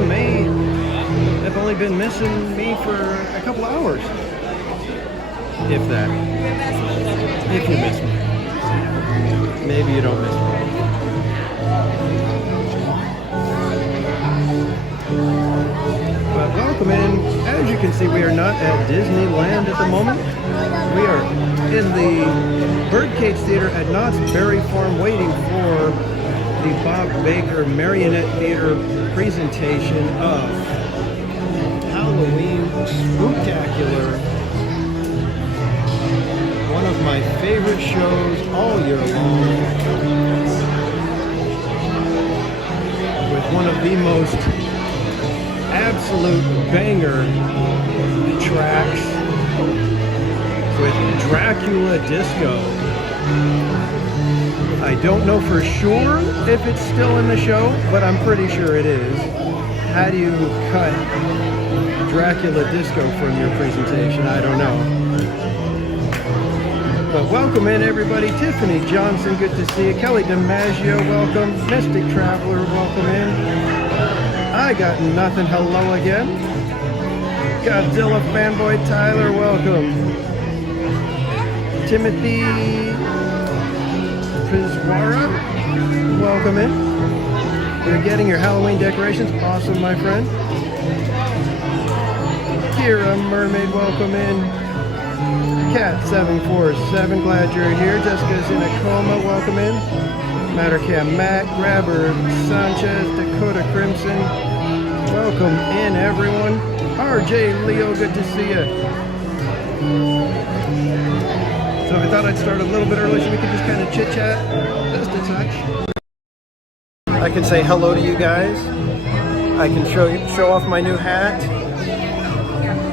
you may have only been missing me for a couple hours. If that. If you miss me. Maybe you don't miss me. But welcome in. As you can see, we are not at Disneyland at the moment. We are in the Birdcage Theater at Knott's Berry Farm waiting for the Bob Baker Marionette Theater presentation of Halloween Spooktacular. One of my favorite shows all year long. With one of the most absolute banger tracks with Dracula Disco. I don't know for sure if it's still in the show, but I'm pretty sure it is. How do you cut Dracula Disco from your presentation? I don't know. But welcome in everybody. Tiffany Johnson, good to see you. Kelly DiMaggio, welcome. Mystic Traveler, welcome in. I got nothing, hello again. Godzilla fanboy Tyler, welcome. Timothy Pizwara, welcome in. You're getting your Halloween decorations, awesome my friend. Kira Mermaid, welcome in. Cat747, glad you're here. Jessica's in a coma, welcome in. Mattercam Matt, Grabber, Sanchez, Dakota Crimson, welcome in everyone. RJ Leo, good to see you. So I thought I'd start a little bit early so we could just kind of chit chat, just a touch. I can say hello to you guys. I can show off my new hat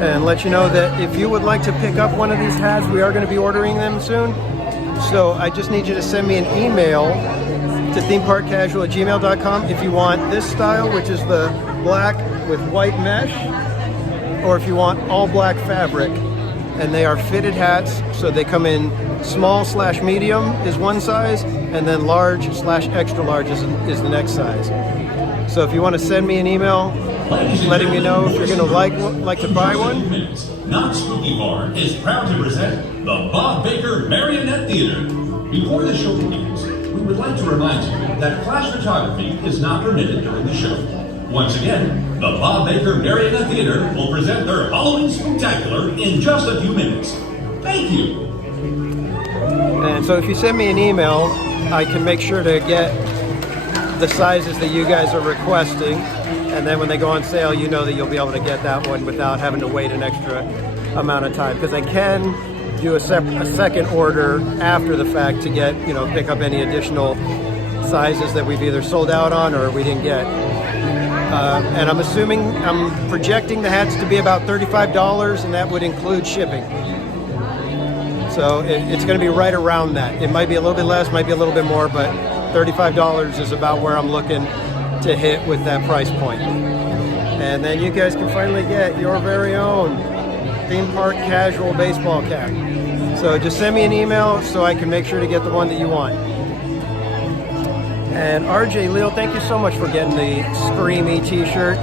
and let you know that if you would like to pick up one of these hats, we are going to be ordering them soon. So I just need you to send me an email to themeparkcasual@gmail.com if you want this style, which is the black with white mesh, or if you want all black fabric. And they are fitted hats, so they come in small/medium is one size, and then large/extra large is the next size. So if you want to send me an email letting me know if you're going to like to buy one. Knott's Spooky Barn is proud to present the Bob Baker Marionette Theater. Before the show begins, we would like to remind you that flash photography is not permitted during the show. Once again, the Bob Baker Marionette Theater will present their Halloween Spooktacular in just a few minutes. Thank you. And so if you send me an email, I can make sure to get the sizes that you guys are requesting. And then when they go on sale, you know that you'll be able to get that one without having to wait an extra amount of time. Because I can do a second order after the fact to get, pick up any additional sizes that we've either sold out on or we didn't get. And I'm projecting the hats to be about $35, and that would include shipping. So it's going to be right around that. It might be a little bit less, might be a little bit more, but $35 is about where I'm looking to hit with that price point. And then you guys can finally get your very own Theme Park Casual baseball cap. So just send me an email so I can make sure to get the one that you want. And RJ Leo, thank you so much for getting the Screamy t-shirt.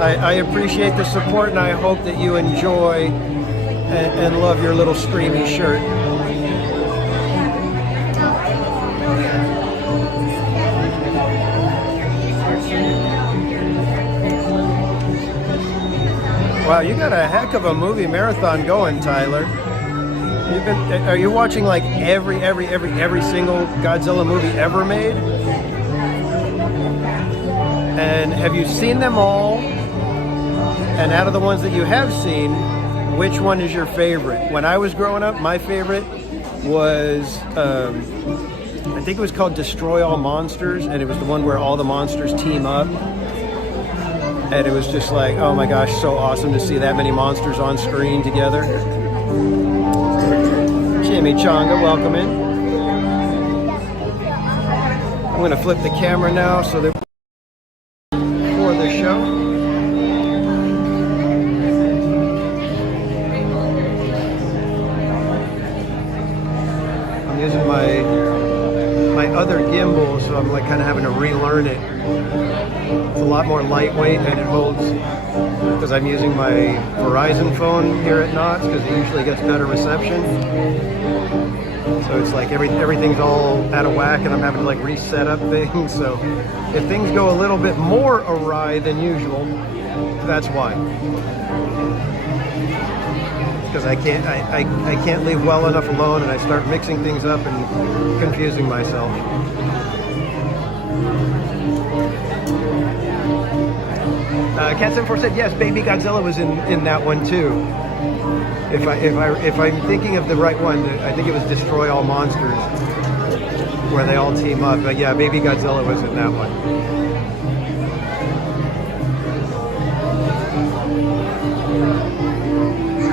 I appreciate the support, and I hope that you enjoy and love your little Screamy shirt. Wow, you got a heck of a movie marathon going, Tyler. Are you watching like every single Godzilla movie ever made? And have you seen them all? And out of the ones that you have seen, which one is your favorite? When I was growing up, my favorite was, I think it was called Destroy All Monsters, and it was the one where all the monsters team up. And it was just like, oh my gosh, so awesome to see that many monsters on screen together. Jimmy Chonga, welcome in. I'm going to flip the camera now so that for the show. I'm using my other gimbal, so I'm like kind of having to relearn it. a lot more lightweight, and it holds, because I'm using my Verizon phone here at Knott's, because it usually gets better reception. So it's like everything's all out of whack, and I'm having to like reset up things. So if things go a little bit more awry than usual, that's why. Because I can't leave well enough alone, and I start mixing things up and confusing myself. Cat74 said yes, Baby Godzilla was in that one too. If I'm thinking of the right one, I think it was Destroy All Monsters, where they all team up. But yeah, Baby Godzilla was in that one.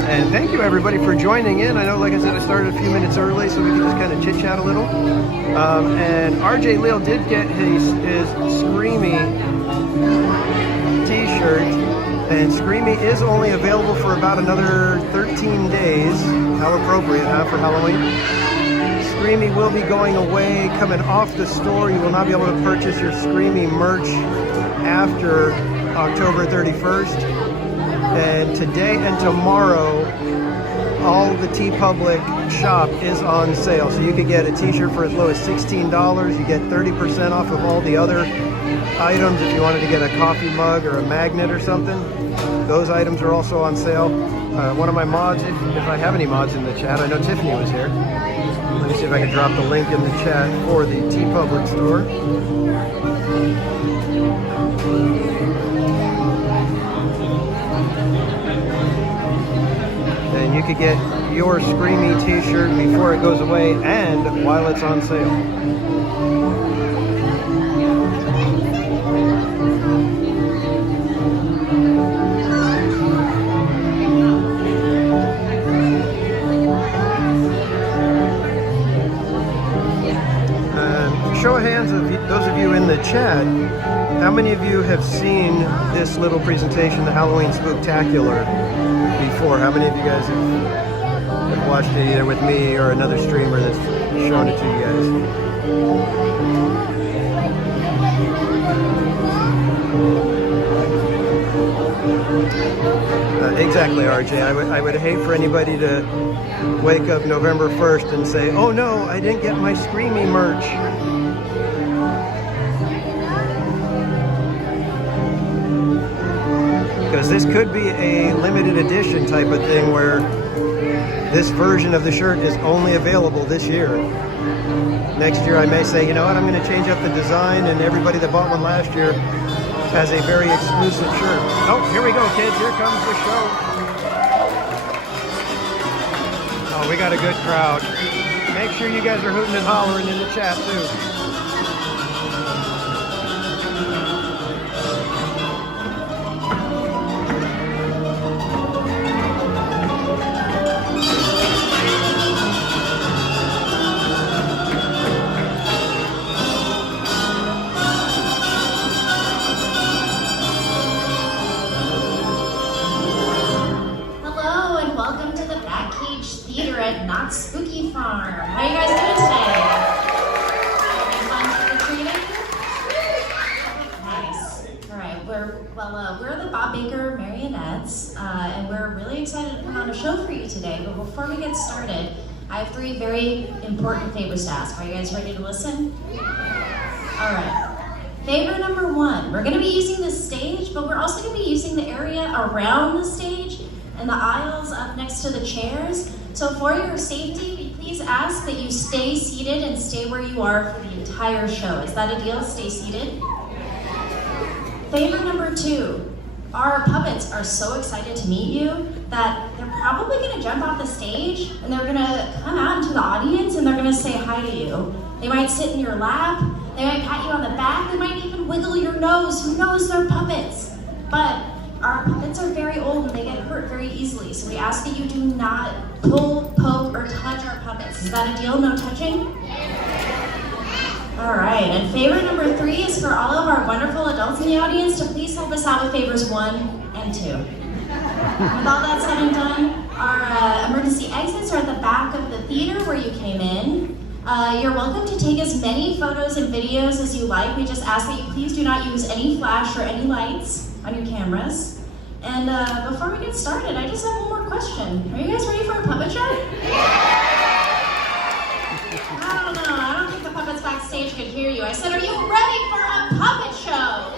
And thank you everybody for joining in. I know, like I said, I started a few minutes early so we can just kind of chit chat a little. And RJ Lil did get his Screamy t-shirt, and Screamy is only available for about another 13 days. How appropriate, huh, for Halloween? Screamy will be going away, coming off the store. You will not be able to purchase your Screamy merch after October 31st. And today and tomorrow, all the TeePublic shop is on sale. So you could get a t-shirt for as low as $16. You get 30% off of all the other items if you wanted to get a coffee mug or a magnet or something. Those items are also on sale. One of my mods, if I have any mods in the chat, I know Tiffany was here. Let me see if I can drop the link in the chat for the TeePublic store. And you could get your Screamy t-shirt before it goes away and while it's on sale. Show of hands of those of you in the chat, how many of you have seen this little presentation, the Halloween Spooktacular, before? How many of you guys have watched it either with me or another streamer that's shown it to you guys? Exactly, RJ. I would hate for anybody to wake up November 1st and say, oh no, I didn't get my Screamy merch. Because this could be a limited edition type of thing where this version of the shirt is only available this year. Next year I may say, you know what, I'm going to change up the design, and everybody that bought one last year has a very exclusive shirt. Oh, here we go, kids. Here comes the show. Oh, we got a good crowd. Make sure you guys are hooting and hollering in the chat, too. Knott Spooky Farm. How are you guys doing today? Having fun trick-or-treating? Nice. All right. We're the Bob Baker Marionettes, and we're really excited to put on a show for you today. But before we get started, I have 3 very important favors to ask. Are you guys ready to listen? All right. Favor number 1. We're going to be using the stage, but we're also going to be using the area around the stage and the aisles up next to the chairs. So for your safety, we please ask that you stay seated and stay where you are for the entire show. Is that a deal? Stay seated. Favor number 2. Our puppets are so excited to meet you that they're probably going to jump off the stage and they're going to come out into the audience and they're going to say hi to you. They might sit in your lap, they might pat you on the back, they might even wiggle your nose. Who knows, they're puppets. But our puppets are very old and they get hurt very easily, so we ask that you do not pull, poke, or touch our puppets. Is that a deal? No touching? All right, and favor number 3 is for all of our wonderful adults in the audience to please help us out with favors 1 and 2. With all that said and done, our emergency exits are at the back of the theater where you came in. You're welcome to take as many photos and videos as you like. We just ask that you please do not use any flash or any lights on your cameras. And before we get started, I just have one more question. Are you guys ready for a puppet show? I don't know. I don't think the puppets backstage could hear you. I said, are you ready for a puppet show?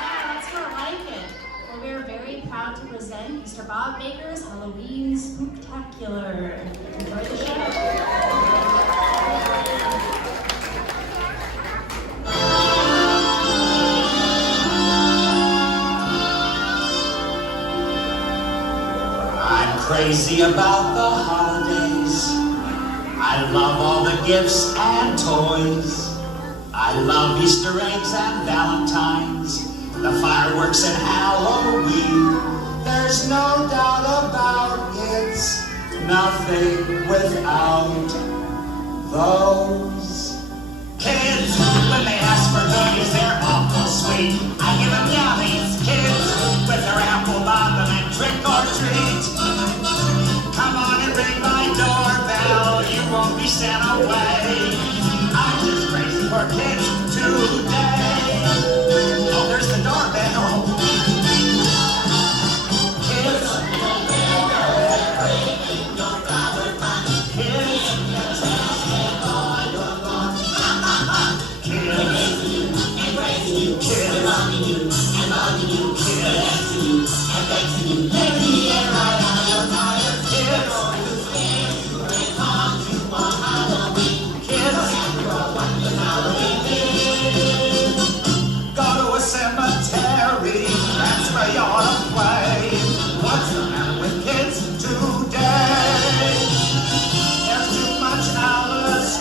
Yeah, that's more like it. Well, we are very proud to present Mr. Bob Baker's Halloween Spooktacular. Enjoy the show. I'm crazy about the holidays. I love all the gifts and toys. I love Easter eggs and Valentine's, the fireworks and Halloween. There's no doubt about it's nothing without those kids. When they ask for goodies, they're awful sweet. I give them yummies, kids, with their apple bottom and trick or treat. Come on and ring my doorbell, you won't be sent away. I'm just crazy for kids today. Oh, there's the doorbell. Kids. Go to a cemetery, that's where you ought to play. What's the matter with kids today? There's too much Alice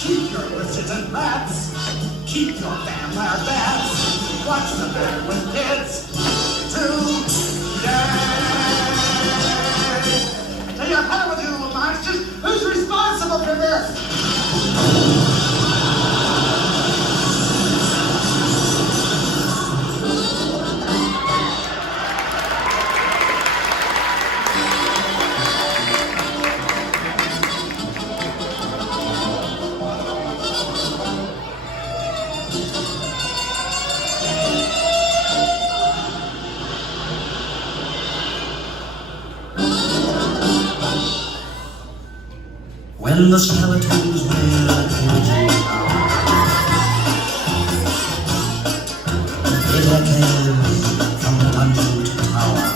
Keep your witches and bats, keep your vampire bats. What's the matter with kids today? To your hell with you little monsters! Who's responsible for this? When the skeletons will appear it echoes from dungeon to tower.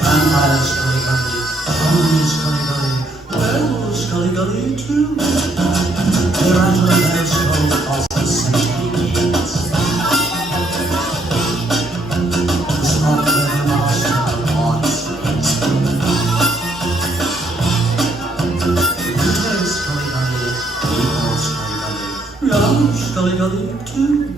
Vampires Scully Gully, zombies Scully Gully, werewolves Scully Gully too. They rattle in their skulls across the centuries. The spot where the master wants is Scully Gully too.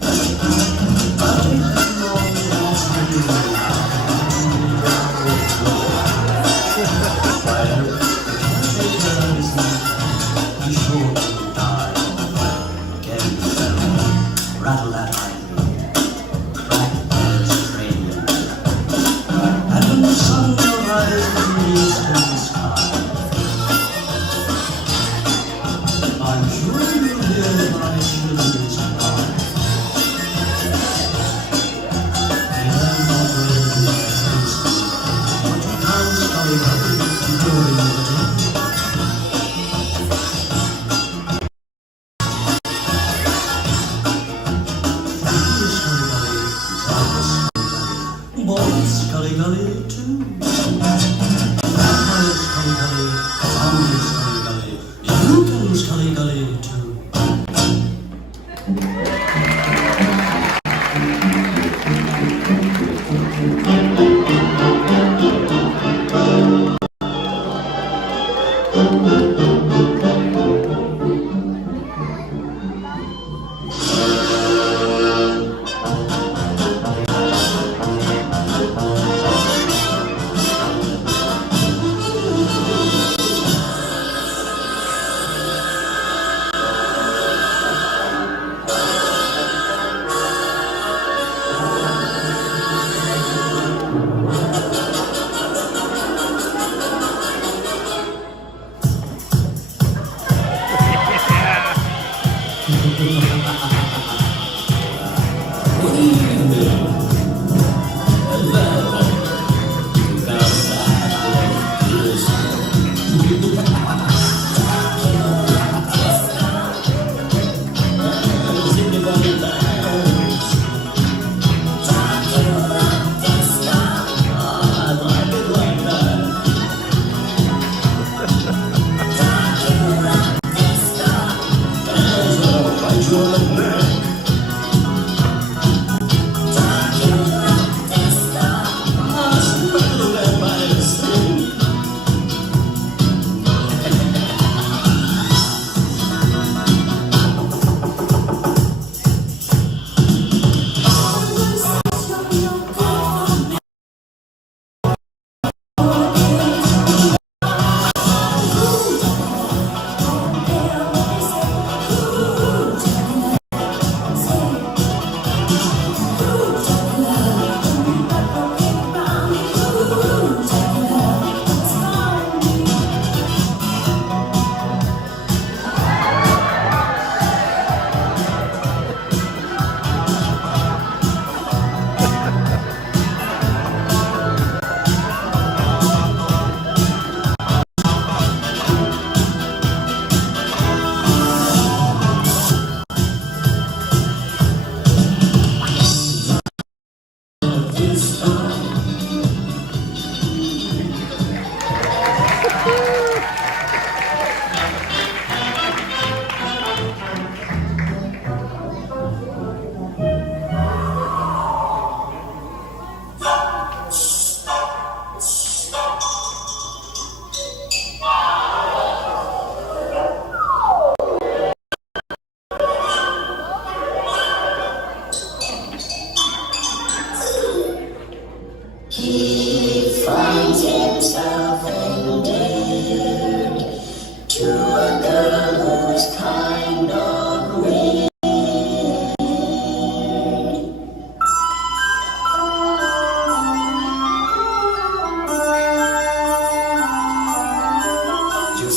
Rattle that ivory, crack their string, and when the sun will rise in the eastern sky, I'm sure you'll hear my children's cry. They're not really faces, but you can't Scully Gully during the day. Boys Scully Gully too. Vampires Scully Gully, zombies Scully Gully, you can Scully Gully too.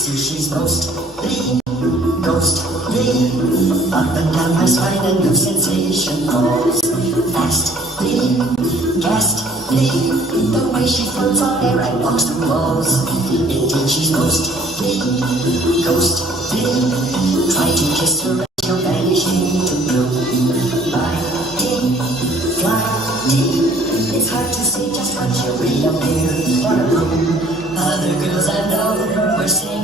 see she's mostly ghostly. Up and down my spine a new sensation goes fastly, ghastly. The way she floats on air and walks through walls. Indeed she's mostly ghostly. Try to kiss her and she'll vanish into blue. Lighting, flying. It's hard to say just when she'll reappear on a room. Other girls I know were singing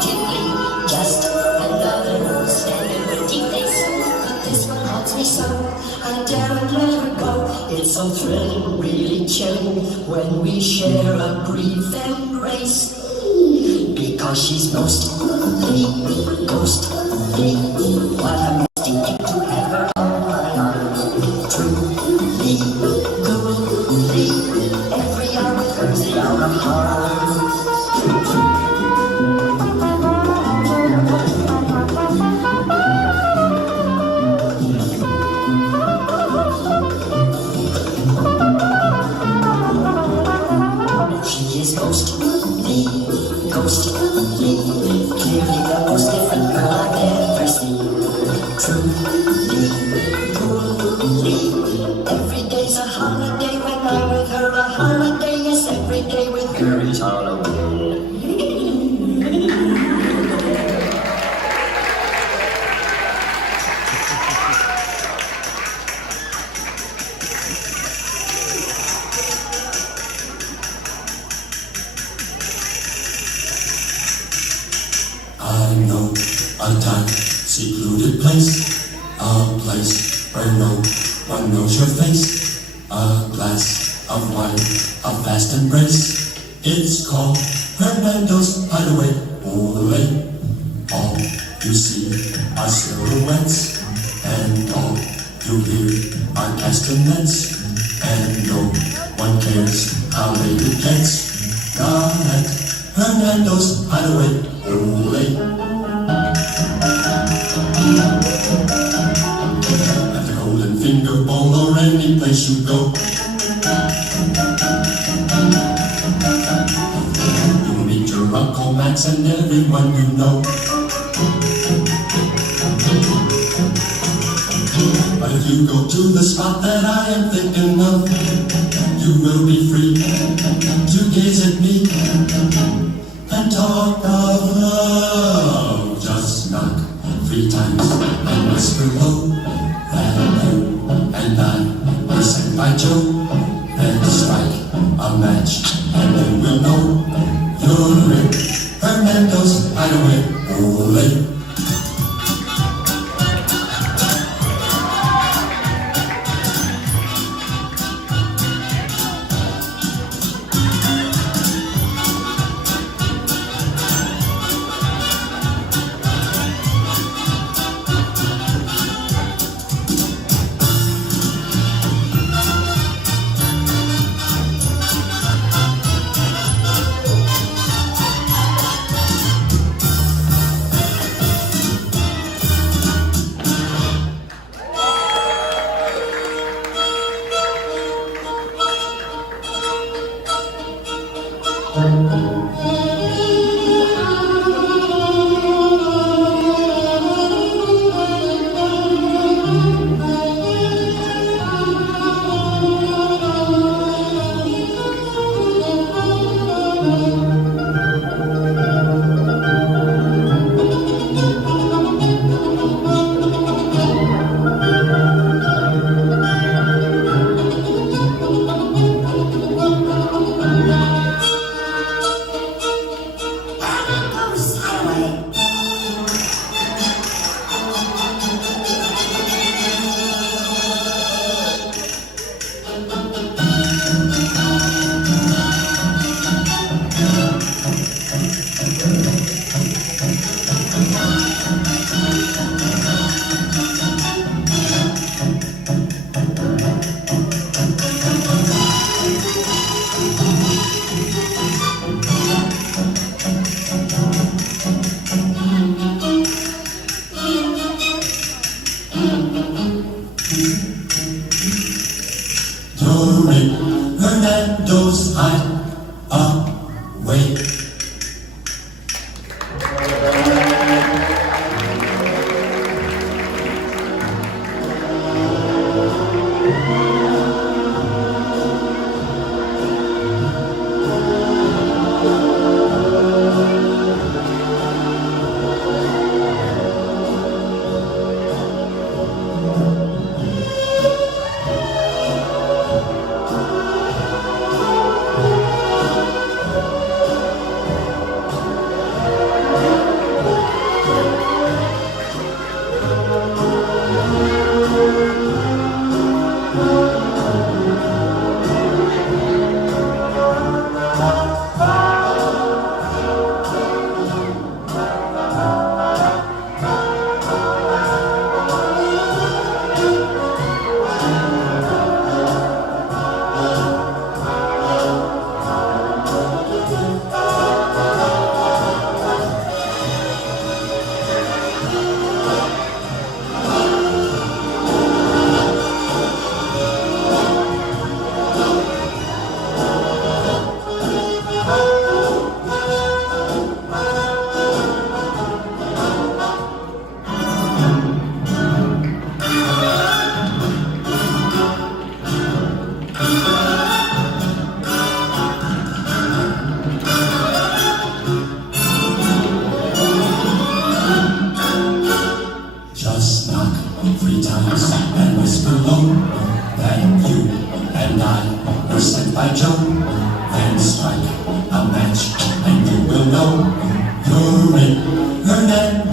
gently, just another standing pretty face. But this one haunts me so, I daren't let her go. It's so thrilling, really chilling, when we share a brief embrace. Because she's mostly ghostly. What a nasty thing to have her on my arm. Truly, coolly, every hour with her's the hour of harm. She is mostly ghostly, clearly the most different girl I've ever seen. Truly, coolly, every day's a holiday when I'm with her. A holiday, yes, every day with her is Halloween. I know a dark, secluded place, a place where no one knows your face, a glass of wine, a fast embrace. It's called Hernando's Hideaway. Ole, all you see are silhouettes, and all you hear are castanets, and no one cares how late it gets. Down at Hernando's Hideaway. Ole. At the Golden Finger Bowl or any place you go, you'll meet your Uncle Max and everyone you know. But if you go to the spot that I am thinking of, you will be free to gaze at me and talk of love. Just knock 3 times and whisper low that you and I were sent by Joe. Then strike a match and then we'll know you're in Hernando's Hideaway. Ole.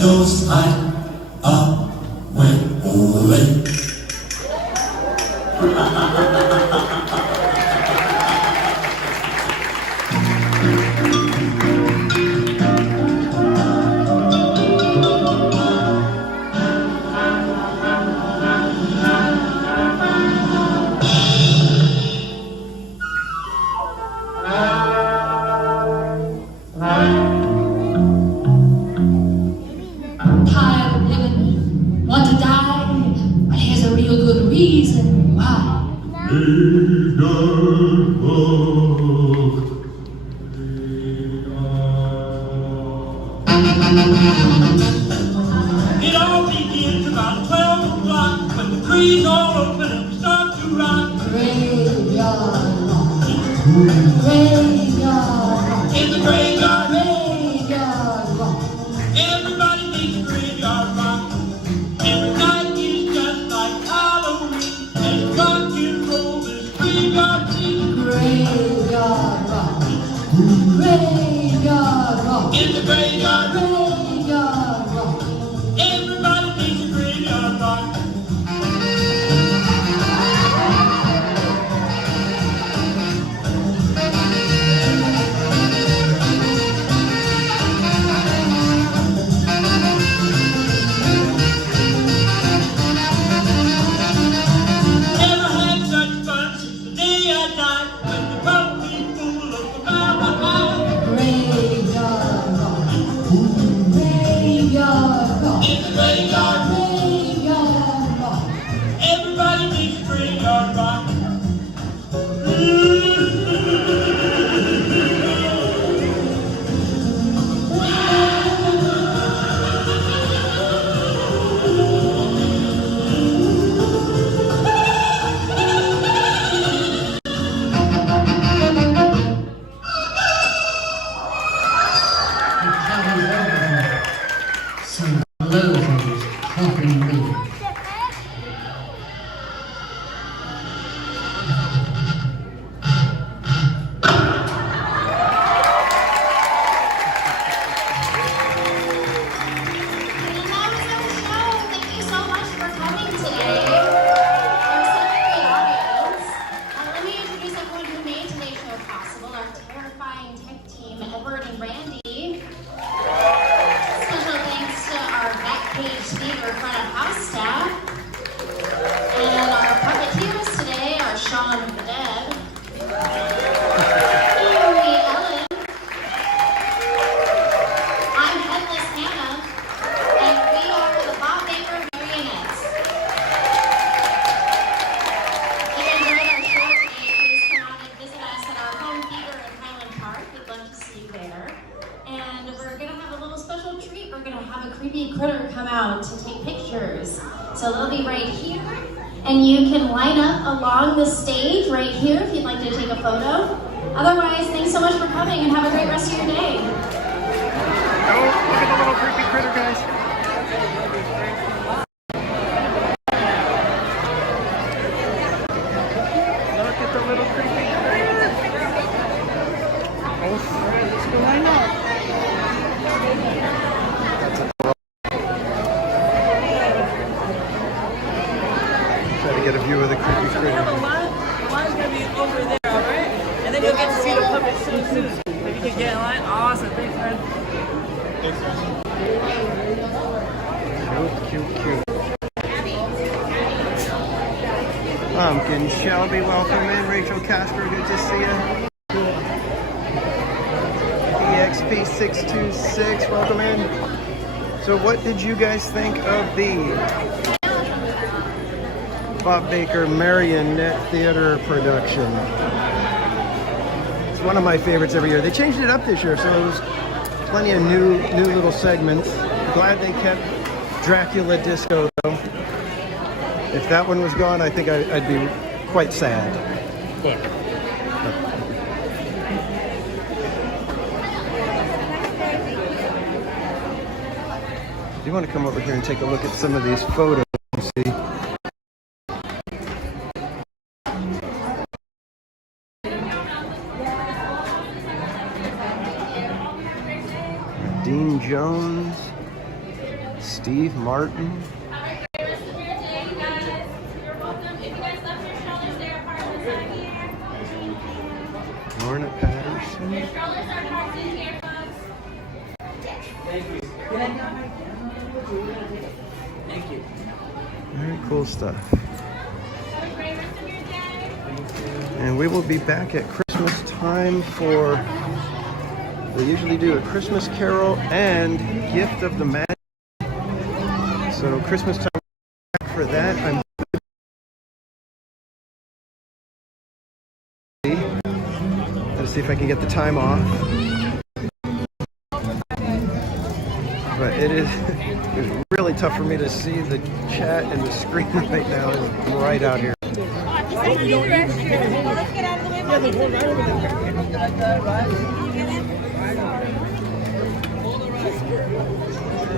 windows high, up went Ole. Tired of living, want to die, but here's a real good reason why. It all begins about 12 o'clock when the trees all open and start to rock. Graveyard rock, graveyard rock, In the graveyard, graveyard rock. everybody needs graveyard rock. Every night is just like Halloween, and rock and roll is graveyard scene. Graveyard rock, graveyard rock, In the graveyard, graveyard rock. everybody needs a graveyard rock. Never had such fun since the day I died, when the pumpkin full of the mountain high. Graveyard rock, graveyard rock, In the graveyard, graveyard rock. everybody needs a graveyard rock. Some loafers helping me. And that was our show. Thank you so much for coming today. You're such a great audience. Let me introduce everyone who made today's show possible. Our terrifying tech team, Edward and Randy. Special thanks to our backstage theater front of house staff. And our puppeteers today are Shaun of the Dead, Amy Ellen, I'm Headless Hannah, and we are the Bob Baker Marionettes. If you enjoyed our show today, please come out and visit us at our home theater in Highland Park. We'd love to see you there. And we're going to have a little special treat. We're going to have a creepy critter come out to take pictures. So they'll be right here. And you can line up along the stage right here if you'd like to take a photo. Otherwise, thanks so much for coming and have a great rest of your day. Oh, look at the little creepy critter, guys. Look at the little creepy critter. Oh, let's go line up. Try to get a view of the creepy critter. The line's gonna be over there, alright? And then you'll get to see the puppet soon. If you can get in line, awesome. Thanks, man. Cute. Pumpkin Shelby, welcome in. Rachel Casper, good to see you. EXP626, welcome in. So what did you guys think of the Bob Baker Marionette Theater production? It's one of my favorites every year. They changed it up this year, so there was plenty of new little segments. Glad they kept Dracula Disco though. If that one was gone, I think I'd be quite sad. Do you want to come over here and take a look at some of these photos and see? Dean Jones, Steve Martin. Have a great rest of your day, you guys. You're welcome. If you guys left your strollers, they're parked inside here. Lorna Patterson. Your strollers are parked in here, folks. Very cool stuff. Have a great rest of your day. And we will be back at Christmas time for, they usually do a Christmas Carol and Gift of the Magi. So Christmas time back for that. I'm let's see if I can get the time off. But it's really tough for me to see the chat and the screen right now. It's bright out here.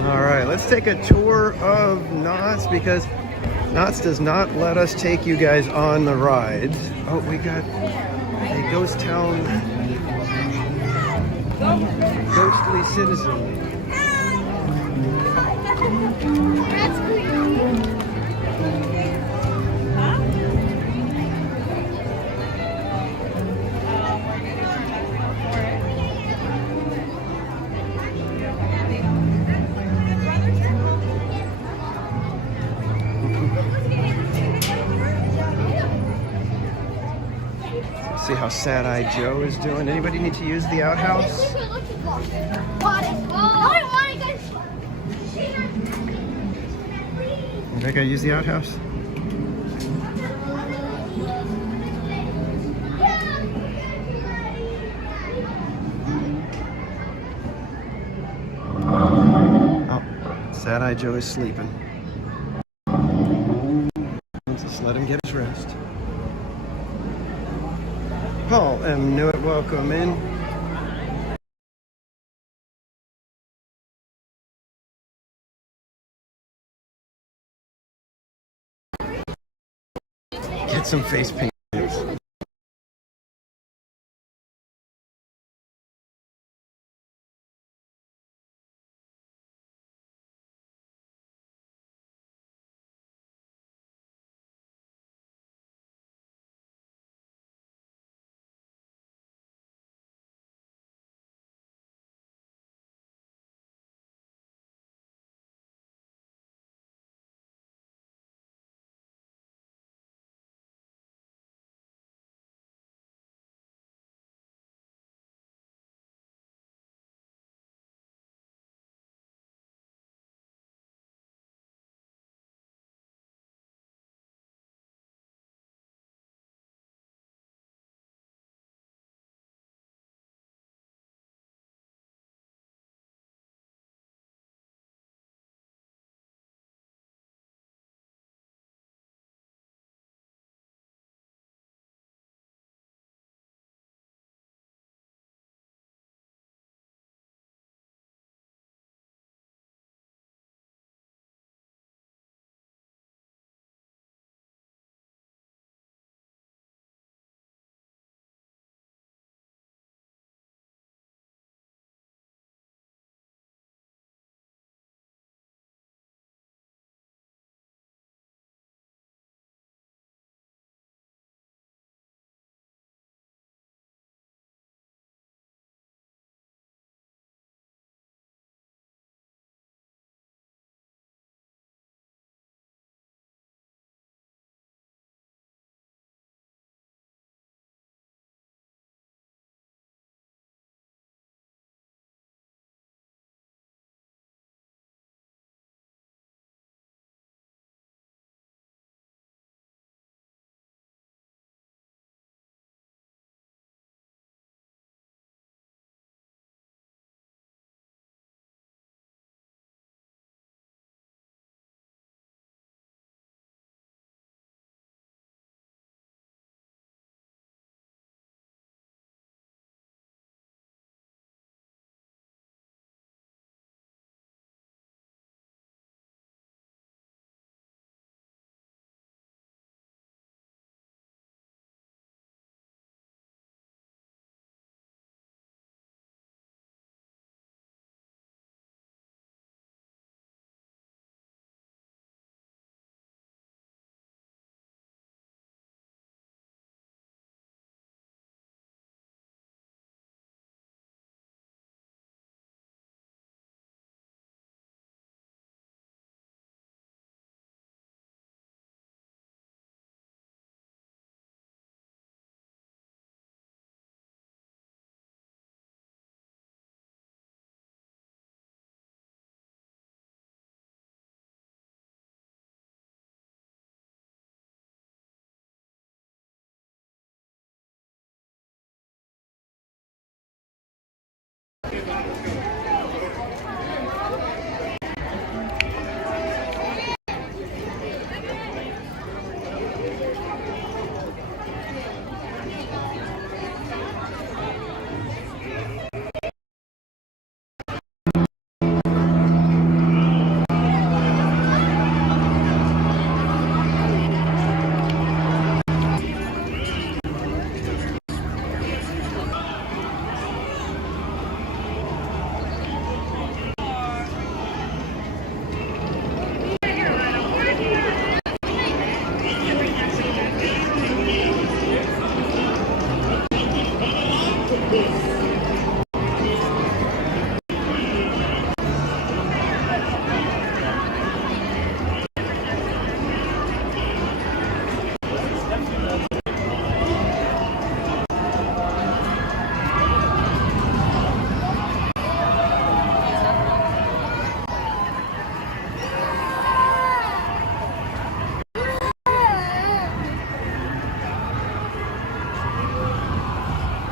All right, let's take a tour of Knott's because Knott's does not let us take you guys on the rides. Oh, we got a ghost town ghostly citizen. See how Sad-Eyed Joe is doing. Anybody need to use the outhouse? You think I use the outhouse? Oh, Sad-Eyed Joe is sleeping. Just let him get his rest. Paul M. Newitt, welcome in. Get some face paint.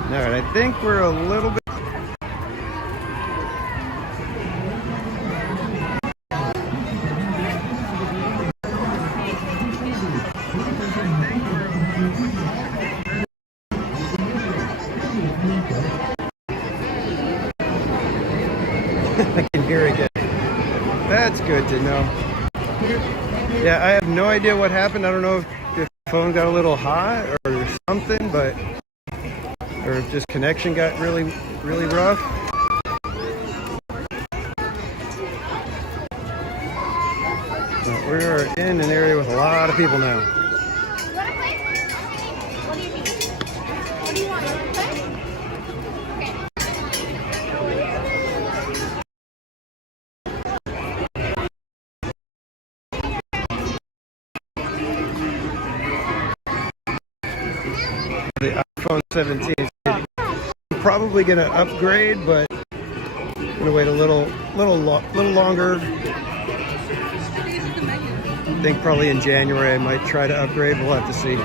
All right, I think we're a little bit. I can hear it again. That's good to know. Yeah, I have no idea what happened. I don't know if the phone got a little hot or something, but or if just connection got really rough. But we are in an area with a lot of people now. What do you mean? What do you want? The iPhone 17. I'm probably going to upgrade, but I'm going to wait a little longer. I think probably in January I might try to upgrade. We'll have to see.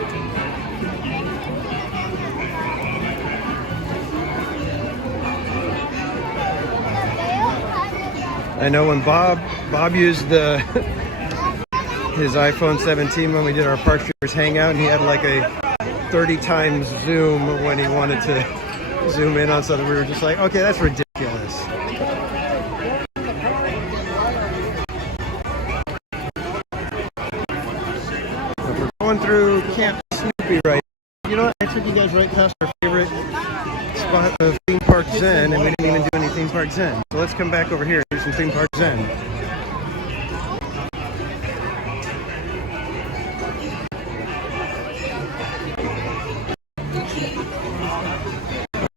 I know when Bob used his iPhone 17 when we did our Park Viewers Hangout, and he had like a 30 times zoom when he wanted to zoom in on something. We were just like, okay, that's ridiculous. But we're going through Camp Snoopy right now. You know what? I took you guys right past our favorite spot of Theme Park Zen, and we didn't even do any Theme Park Zen. So let's come back over here and do some Theme Park Zen.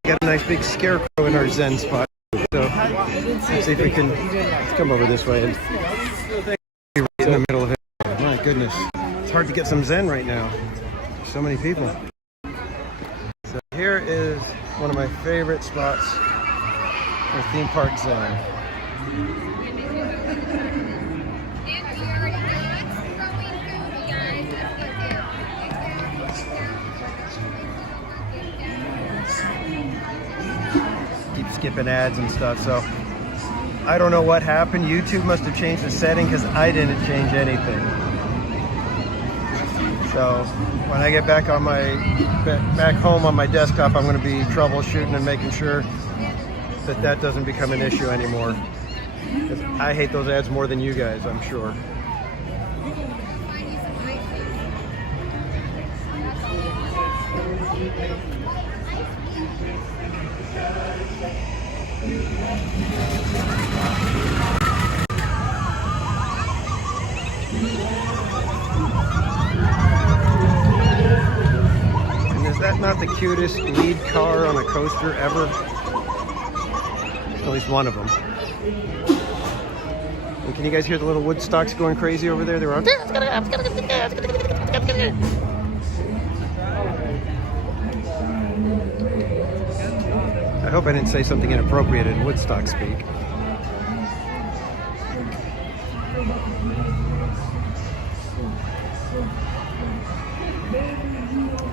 Got a nice big scarecrow in our Zen spot. So let's see if we can come over this way and right in the middle of it. My goodness, it's hard to get some Zen right now. So many people. So here is one of my favorite spots for Theme Park Zen. Skipping ads and stuff, so I don't know what happened. YouTube must have changed the setting because I didn't change anything. So when I get back on back home on my desktop, I'm going to be troubleshooting and making sure that doesn't become an issue anymore. Because I hate those ads more than you guys, I'm sure. And is that not the cutest lead car on a coaster ever? At least one of them. And can you guys hear the little Woodstocks going crazy over there? They're on. I hope I didn't say something inappropriate in Woodstock speak.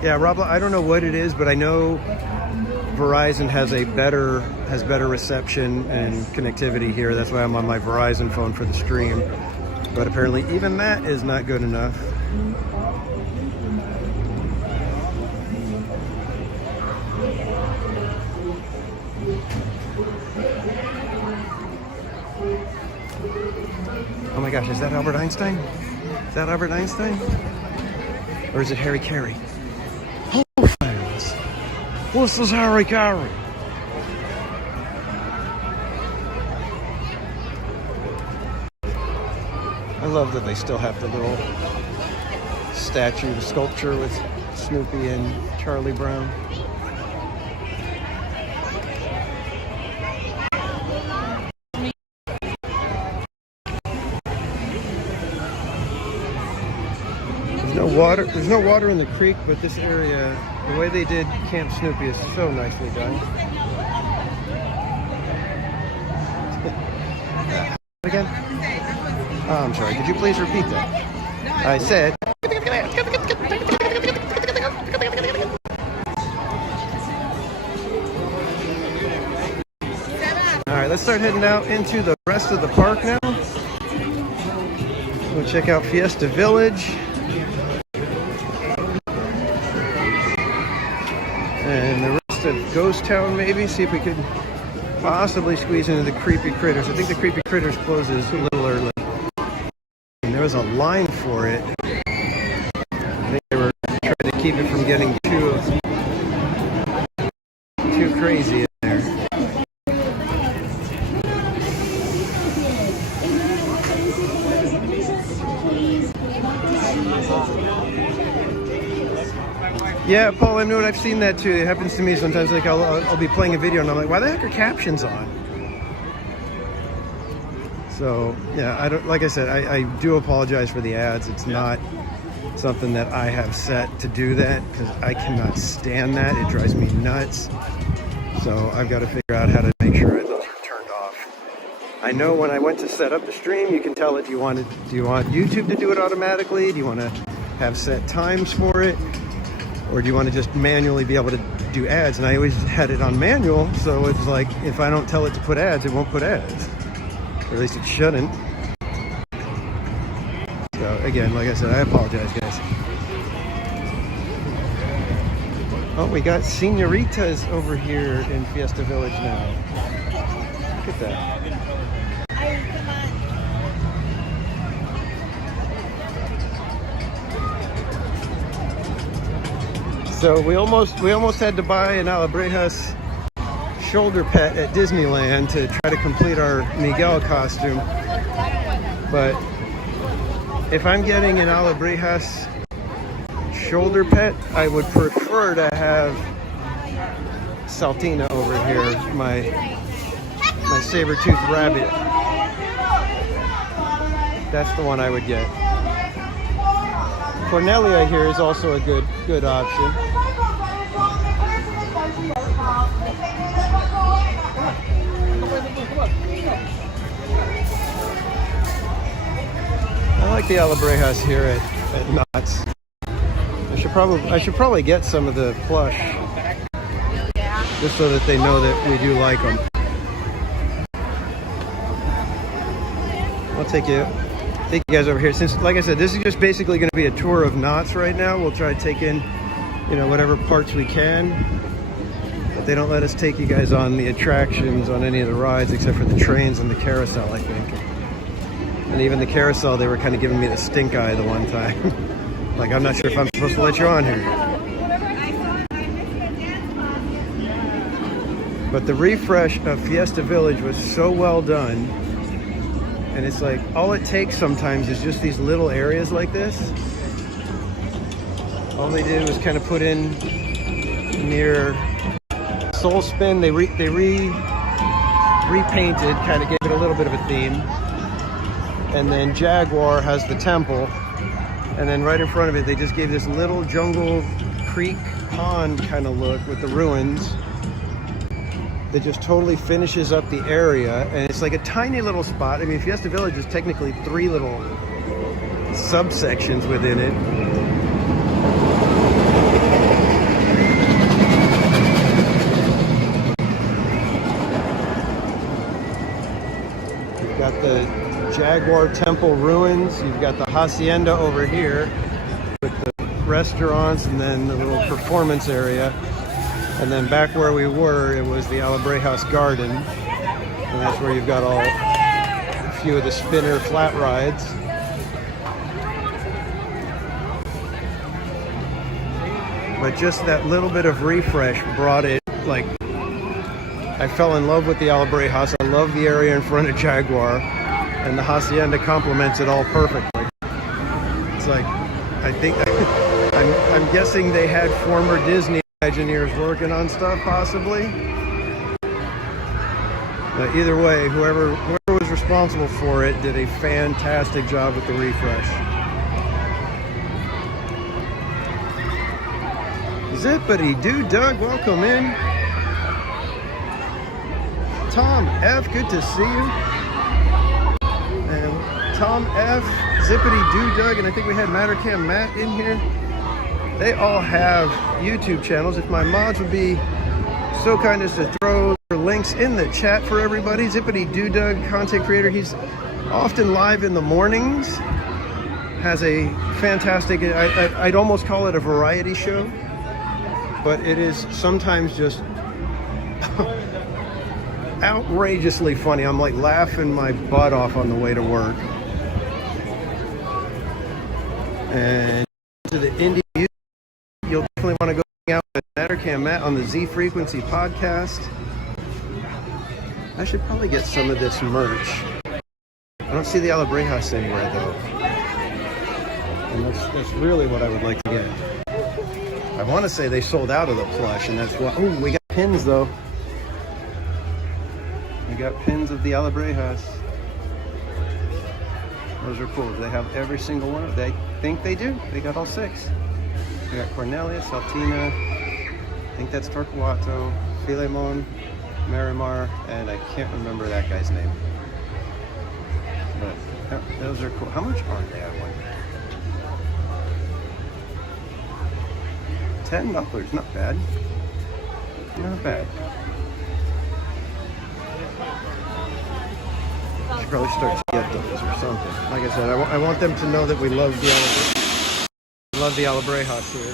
Yeah, Rob, I don't know what it is, but I know Verizon has better reception and connectivity here. That's why I'm on my Verizon phone for the stream. But apparently even that is not good enough. Oh my gosh, is that Albert Einstein? Is that Albert Einstein? Or is it Harry Carey? Hello fans, this is Harry Carey. I love that they still have the little statue, the sculpture with Snoopy and Charlie Brown. There's no water in the creek, but this area, the way they did Camp Snoopy is so nicely done. Again? Oh, I'm sorry. Could you please repeat that? I said. All right, let's start heading out into the rest of the park now. We'll check out Fiesta Village. And the rest of Ghost Town, maybe. See if we could possibly squeeze into the Creepy Critters. I think the Creepy Critters closes a little early. And there was a line for it. I think they were trying to keep it from getting too crazy in there. Yeah, Paul, I know it. I've seen that too. It happens to me sometimes. Like I'll be playing a video and I'm like, why the heck are captions on? So yeah, I don't. Like I said, I do apologize for the ads. It's not something that I have set to do that because I cannot stand that. It drives me nuts. So I've got to figure out how to make sure those are turned off. I know when I went to set up the stream, you can tell it. Do you want YouTube to do it automatically? Do you want to have set times for it? Or do you want to just manually be able to do ads? And I always had it on manual, so it's like if I don't tell it to put ads, it won't put ads. Or at least it shouldn't. So again, like I said, I apologize, guys. Oh, we got senoritas over here in Fiesta Village now. Look at that. So we almost had to buy an Alabrejas shoulder pet at Disneyland to try to complete our Miguel costume. But if I'm getting an Alabrejas shoulder pet, I would prefer to have Saltina over here, my saber-toothed rabbit. That's the one I would get. Cornelia here is also a good option. I like the Alabrejas here at Knott's. I should probably get some of the plush, just so that they know that we do like them. I'll take you guys over here. Since, like I said, this is just basically going to be a tour of Knott's right now. We'll try to take in, whatever parts we can. But they don't let us take you guys on the attractions, on any of the rides, except for the trains and the carousel, I think. And even the carousel, they were kind of giving me the stink eye the one time. Like, I'm not sure if I'm supposed to let you on here. But the refresh of Fiesta Village was so well done. And it's like, all it takes sometimes is just these little areas like this. All they did was kind of put in near Soul Spin. They repainted, kind of gave it a little bit of a theme. And then Jaguar has the temple. And then right in front of it, they just gave this little jungle creek pond kind of look with the ruins that just totally finishes up the area. And it's like a tiny little spot. I mean, Fiesta Village is technically 3 little subsections within it. You've got the Jaguar Temple ruins. You've got the Hacienda over here with the restaurants and then the little performance area. And then back where we were, it was the Alabrejas Garden. And that's where you've got a few of the spinner flat rides. But just that little bit of refresh brought it, like, I fell in love with the Alabrejas. I love the area in front of Jaguar, and the Hacienda complements it all perfectly. It's like, I think, I'm guessing they had former Disney engineers working on stuff, possibly. But either way, whoever was responsible for it did a fantastic job with the refresh. Zippity doo Doug, welcome in. Tom F, good to see you. And Tom F, Zippity doo Doug, and I think we had Mattercam Matt in here. They all have YouTube channels. If my mods would be so kind as to throw their links in the chat for everybody. Zippity doo Doug, content creator. He's often live in the mornings. Has a fantastic, I'd almost call it a variety show. But it is sometimes just outrageously funny. I'm like laughing my butt off on the way to work. And to the indie music, you'll definitely want to go hang out with Mattercam Matt on the Z Frequency podcast. I should probably get some of this merch. I don't see the Alabrejas anywhere though. And that's really what I would like to get. I want to say they sold out of the plush, and that's why. Oh, we got pins though. We got pins of the Alabrejas. Those are cool. They have every single one. They think they do. They got all 6. We got Cornelia, Saltina. I think that's Torquato, Filemon, Marimar, and I can't remember that guy's name. But those are cool. How much are they? I wonder. $10, not bad. Not bad. Should probably start to get those or something. Like I said, I want them to know that we love the Alabrejas here.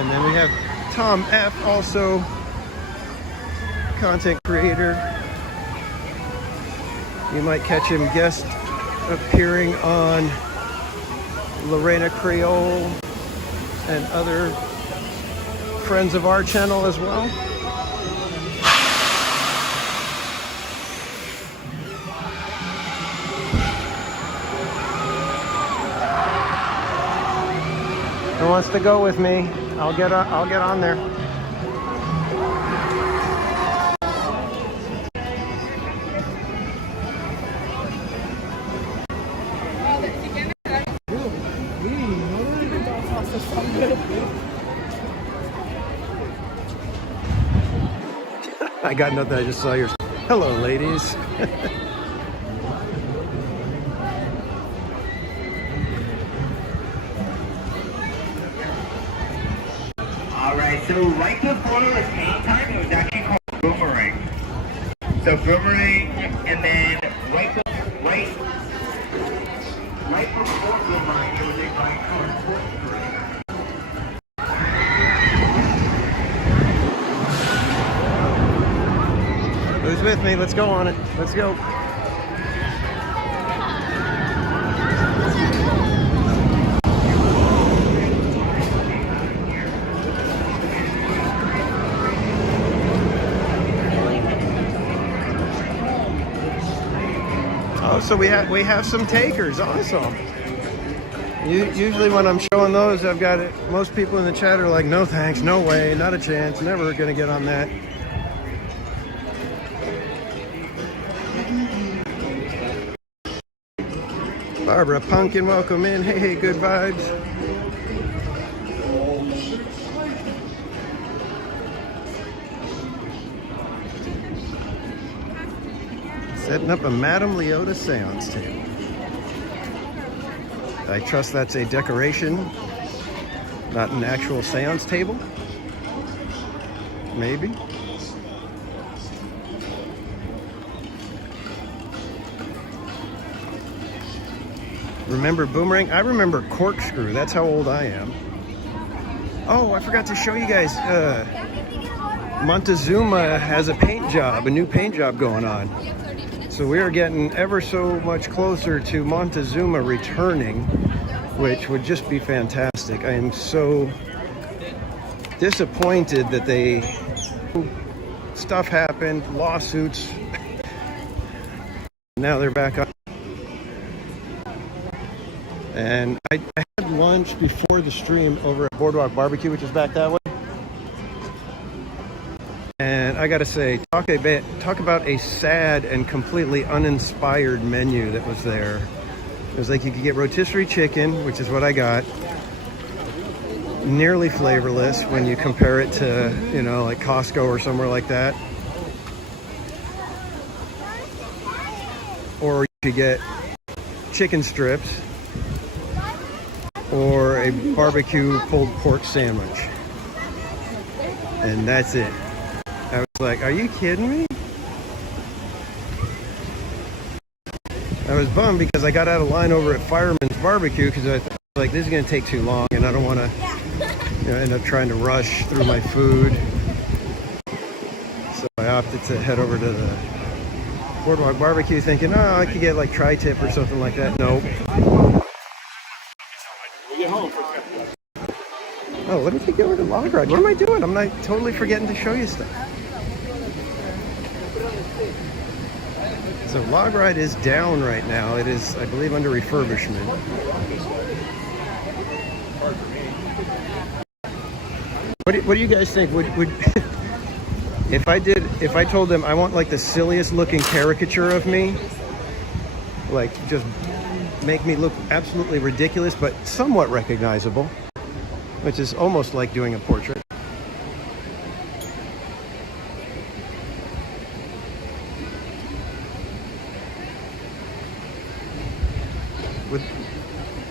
And then we have Tom F, also content creator. You might catch him guest appearing on Lorena Creole and other friends of our channel as well. Who wants to go with me? I'll get on there. I got nothing, I just saw yours. Hello, ladies. Alright, so right before it was main time, it was actually called Boomerang. So Boomerang, and then right before Boomerang, it was a bike called Sports. Who's with me? Let's go on it. Let's go. Oh, so we have some takers. Awesome. Usually when I'm showing those, I've got it. Most people in the chat are like, no thanks, no way, not a chance, never gonna get on that. Barbara Pumpkin, welcome in. Hey, good vibes. Setting up a Madame Leota seance table. I trust that's a decoration, not an actual seance table. Maybe. Remember Boomerang? I remember Corkscrew. That's how old I am. Oh, I forgot to show you guys. Montezuma has a paint job, a new paint job going on. So we are getting ever so much closer to Montezuma returning, which would just be fantastic. I am so disappointed that stuff happened, lawsuits. Now they're back up. And I had lunch before the stream over at Boardwalk Barbecue, which is back that way. And I gotta say, talk about a sad and completely uninspired menu that was there. It was like you could get rotisserie chicken, which is what I got. Nearly flavorless when you compare it to, you know, like Costco or somewhere like that. Or you could get chicken strips or a barbecue pulled pork sandwich. And that's it. I was like, are you kidding me? I was bummed because I got out of line over at Fireman's Barbecue because I thought, like, this is going to take too long and I don't want to, you know, end up trying to rush through my food. So I opted to head over to the Boardwalk Barbecue thinking, oh, I could get like tri-tip or something like that. Nope. Oh, let me take you over to Log Ride. What am I doing? I'm not totally forgetting to show you stuff. So Log Ride is down right now. It is, I believe, under refurbishment. What do you guys think? Would if I told them I want like the silliest looking caricature of me, like just make me look absolutely ridiculous but somewhat recognizable, which is almost like doing a portrait.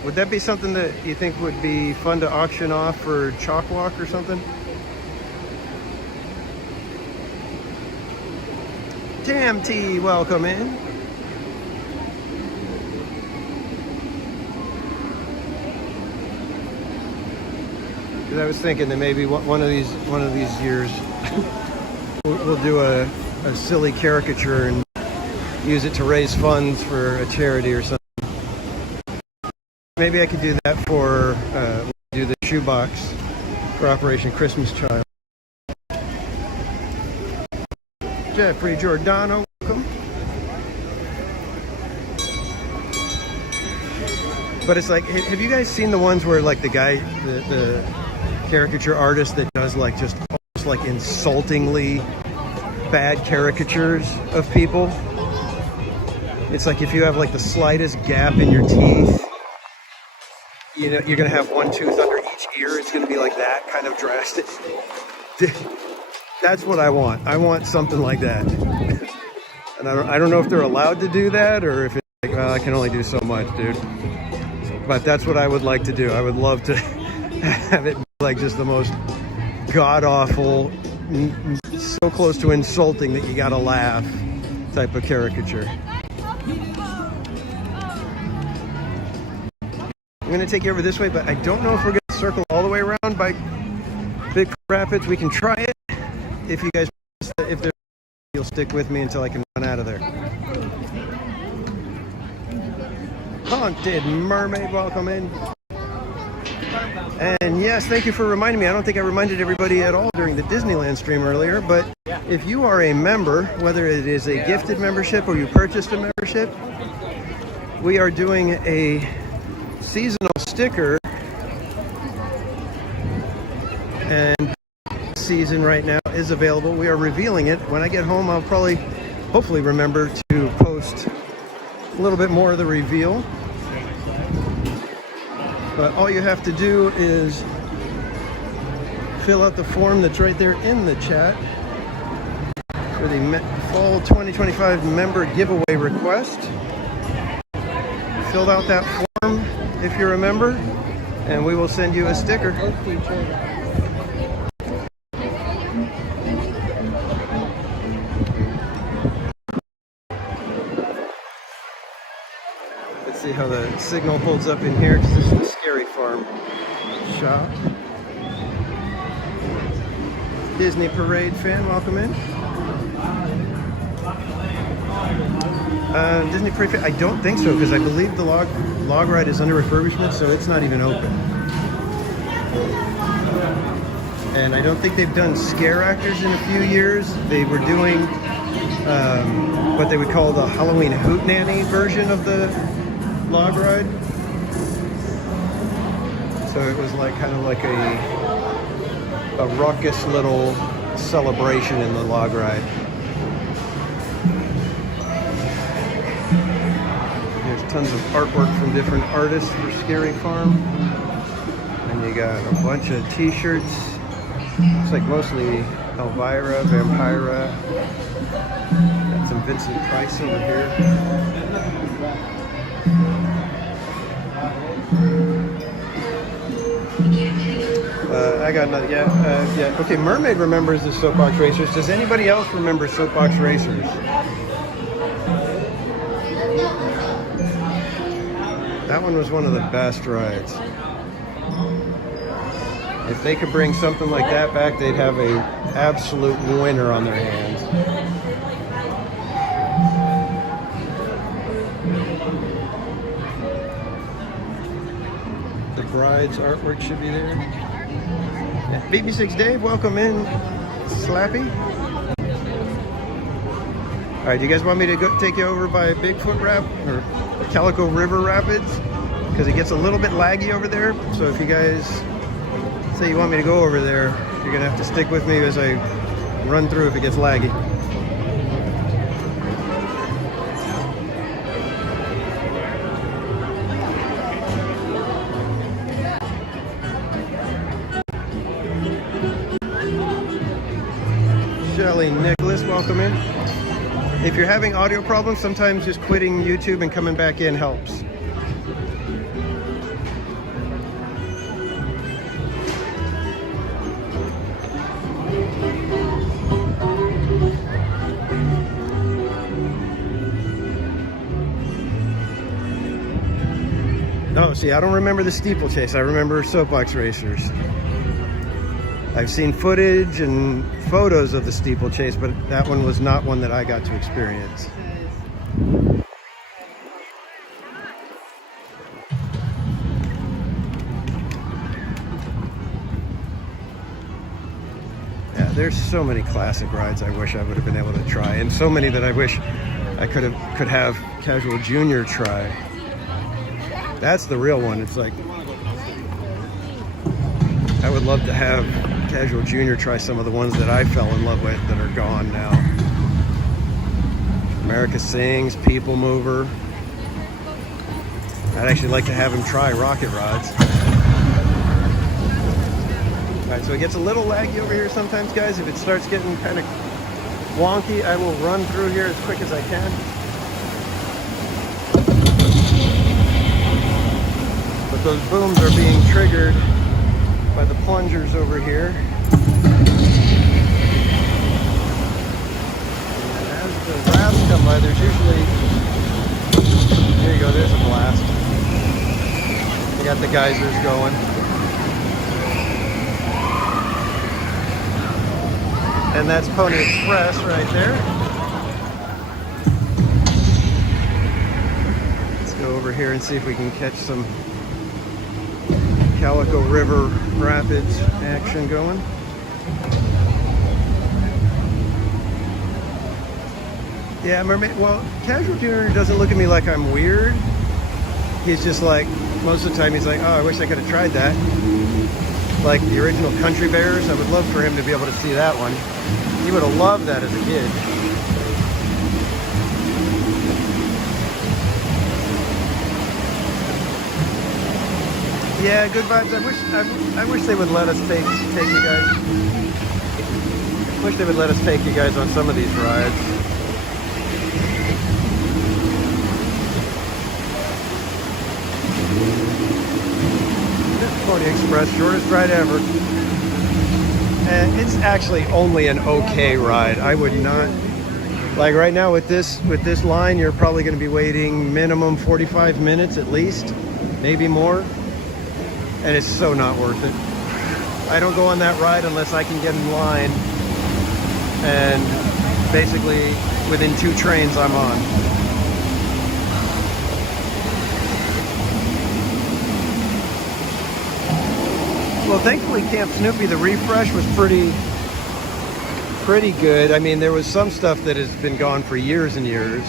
Would that be something that you think would be fun to auction off for Chalk Walk or something? Damn T, welcome in. Because I was thinking that maybe one of these years we'll do a silly caricature and use it to raise funds for a charity or something. Maybe I could do that for do the shoebox for Operation Christmas Child. Jeffrey Giordano, welcome. But it's like, have you guys seen the ones where like the guy, the caricature artist that does like just almost like insultingly bad caricatures of people? It's like if you have like the slightest gap in your teeth, you know, you're gonna have one tooth under each ear. It's gonna be like that kind of drastic. That's what I want. I want something like that. And I don't know if they're allowed to do that or if it's like, well, I can only do so much, dude. But that's what I would like to do. I would love to have it be like just the most god-awful, so close to insulting that you gotta laugh type of caricature. I'm gonna take you over this way, but I don't know if we're gonna circle all the way around by Big Rapids. We can try it. If you guys, if you'll stick with me until I can run out of there. Haunted Mermaid, welcome in. And yes, thank you for reminding me. I don't think I reminded everybody at all during the Disneyland stream earlier, but if you are a member, whether it is a gifted membership or you purchased a membership, we are doing a seasonal sticker, and season right now is available. We are revealing it. When I get home, I'll probably, hopefully remember to post a little bit more of the reveal. But all you have to do is fill out the form that's right there in the chat for the Fall 2025 member giveaway request. Filled out that form if you're a member, and we will send you a sticker. Let's see. how the signal holds up in here, because this is the Scary Farm shop. Disney Parade fan, welcome in. Disney Parade fan, I don't think so, because I believe the log ride is under refurbishment, so it's not even open. And I don't think they've done scare actors in a few years. They were doing what they would call the Halloween Hootenanny version of the log ride. So it was like kind of like a raucous little celebration in the log ride. There's tons of artwork from different artists for Scary Farm. And you got a bunch of t-shirts. Looks like mostly Elvira, Vampira. Got some Vincent Price over here. I got another, yeah. Okay, Mermaid remembers the Soapbox Racers. Does anybody else remember Soapbox Racers? That one was one of the best rides. If they could bring something like that back, they'd have a absolute winner on their hands. The bride's artwork should be there. Yeah. BB6 Dave, welcome in. Slappy. All right, do you guys want me to go take you over by Bigfoot or Calico River Rapids? Because it gets a little bit laggy over there. So if you guys say you want me to go over there, you're gonna have to stick with me as I run through if it gets laggy. Shelly Nicholas, welcome in. If you're having audio problems, sometimes just quitting YouTube and coming back in helps. Oh, see, I don't remember the steeplechase. I remember Soapbox Racers. I've seen footage and photos of the steeplechase, but that one was not one that I got to experience. Yeah, there's so many classic rides I wish I would have been able to try, and so many that I wish I could have Casual Junior try. That's the real one. It's like, I would love to have Casual Junior try some of the ones that I fell in love with that are gone now. America Sings, People Mover. I'd actually like to have him try Rocket Rods. All right, so it gets a little laggy over here sometimes, guys. If it starts getting kind of wonky, I will run through here as quick as I can. But those booms are being triggered by the plungers over here. And as the rafts come by, there's usually, there you go, there's a blast. We got the geysers going. And that's Pony Express right there. Let's go over here and see if we can catch some Calico River Rapids action going. Yeah, Mermaid, well, Casual Junior doesn't look at me like I'm weird. He's just like, most of the time he's like, oh, I wish I could have tried that. Like the original Country Bears, I would love for him to be able to see that one. He would have loved that as a kid. Yeah, good vibes. I wish they would let us take you guys. I wish they would let us take you guys on some of these rides. Pony Express, shortest ride ever. And it's actually only an okay ride. I would not Like right now with this line, you're probably going to be waiting minimum 45 minutes at least, maybe more. And it's so not worth it. I don't go on that ride unless I can get in line. And basically within 2 trains I'm on. Well, thankfully Camp Snoopy, the refresh was pretty good. I mean, there was some stuff that has been gone for years and years.